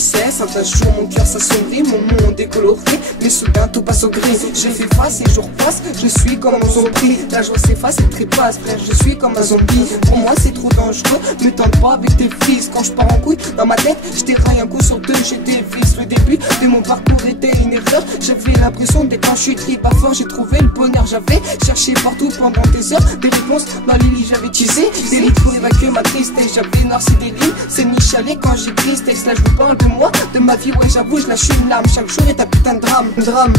cesse, un tas jour mon cœur s'assombrit, mon monde est coloré, mais soudain tout passe au gris. Je fais face et jours passent, je suis comme un zombie. La joie s'efface et trépasse, frère, je suis comme un zombie. Pour moi c'est trop dangereux, me tente pas avec tes fils. Quand je pars en couille, dans ma tête, je déraille un coup sur deux, j'ai des vices. Le début de mon parcours était une erreur, j'avais l'impression d'être un chutri pas fort. J'ai trouvé le bonheur, j'avais cherché partout pendant des heures, des réponses dans les lits j'avais tissé, des lits pour évacuer ma tristesse. J'avais noirci des lignes, c'est Michalet quand j'ai tristesse. Là je vous parle de moi, de ma vie, ouais j'avoue je lâche une lame. Chaque jour est un putain de drame, drame.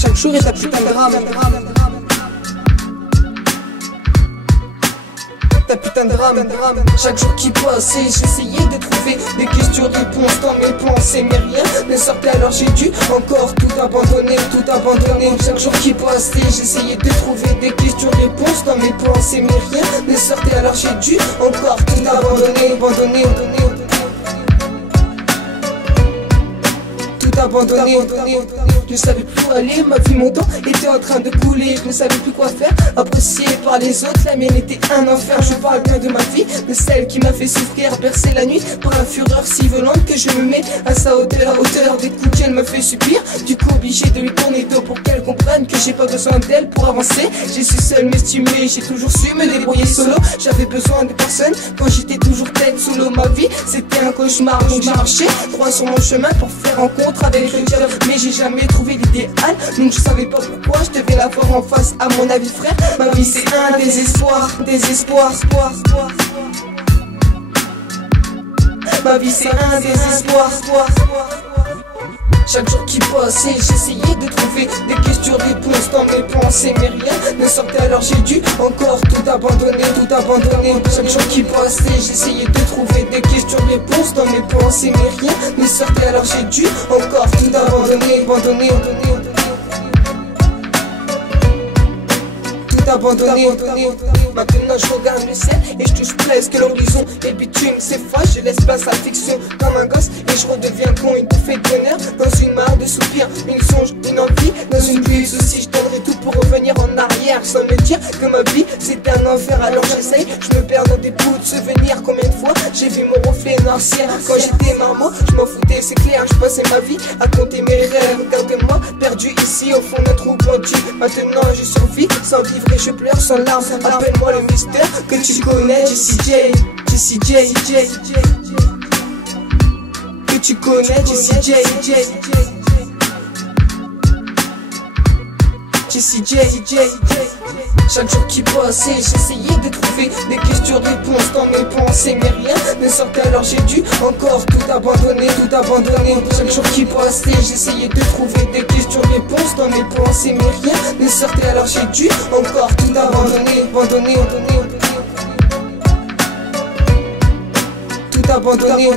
Chaque jour est un putain de drame, ta putain de drame. Chaque jour qui passait, j'essayais de trouver des questions-réponses dans mes pensées, mais rien ne sortait, alors j'ai dû encore tout abandonner. Chaque jour qui passait, j'essayais de trouver des questions-réponses dans mes pensées, mais rien ne sortait, alors j'ai dû encore tout abandonner. Je ne savais plus où aller, ma vie, mon temps était en train de couler. Je ne savais plus quoi faire, apprécié par les autres, la mienne était un enfer. Je parle bien de ma vie, de celle qui m'a fait souffrir, bercer la nuit par la fureur si violente que je me mets à sa hauteur, des coups qu'elle me fait subir. Du coup obligé de lui tourner dos pour qu'elle comprenne que j'ai pas besoin d'elle pour avancer. J'ai su seul m'estimer, j'ai toujours su me débrouiller solo. J'avais besoin de personne quand j'étais toujours tête sous l'eau. Ma vie c'était un cauchemar, donc j'ai marché droit sur mon chemin pour faire rencontre avec le diable, mais j'ai jamais trouvé l'idéal, donc je savais pas pourquoi je devais la voir en face. À mon avis frère, ma vie c'est un désespoir. Ma vie c'est un désespoir. Chaque jour qui passait, j'essayais de trouver des questions-réponses dans mes pensées, mais rien ne sortait, alors j'ai dû encore tout abandonner. Chaque jour qui passait, j'essayais de trouver des questions-réponses dans mes pensées, mais rien ne sortait, alors j'ai dû encore tout abandonner. Maintenant je regarde le ciel et je touche presque l'horizon. Les bitumes s'effacent, je laisse place à la fiction comme un gosse et je redeviens con. Une bouffée de bonheur dans une mare de soupirs, une songe, une envie dans une bulle aussi. Je donnerai tout pour revenir en arrière sans me dire que ma vie c'était un enfer. Alors j'essaye, je me perds dans des bouts de souvenirs. Combien de fois j'ai vu mon reflet noircir. Quand j'étais marmot, je m'en foutais, c'est clair. Je passais ma vie à compter mes rêves. Regardez-moi perdu ici au fond d'un trou pendu. Maintenant je survis sans vivre et je pleure sans larmes. Appelle-moi le mystère que tu connais, Jessie J. Que tu connais, Jessie J. Chaque jour qui passait, j'essayais de trouver des questions-réponses dans mes pensées, mais rien ne sortait, alors j'ai dû encore tout abandonner. Chaque jour qui passait, j'essayais de trouver des questions-réponses dans mes pensées, mais rien ne sortait, alors j'ai dû encore tout abandonner. Tout abandonner.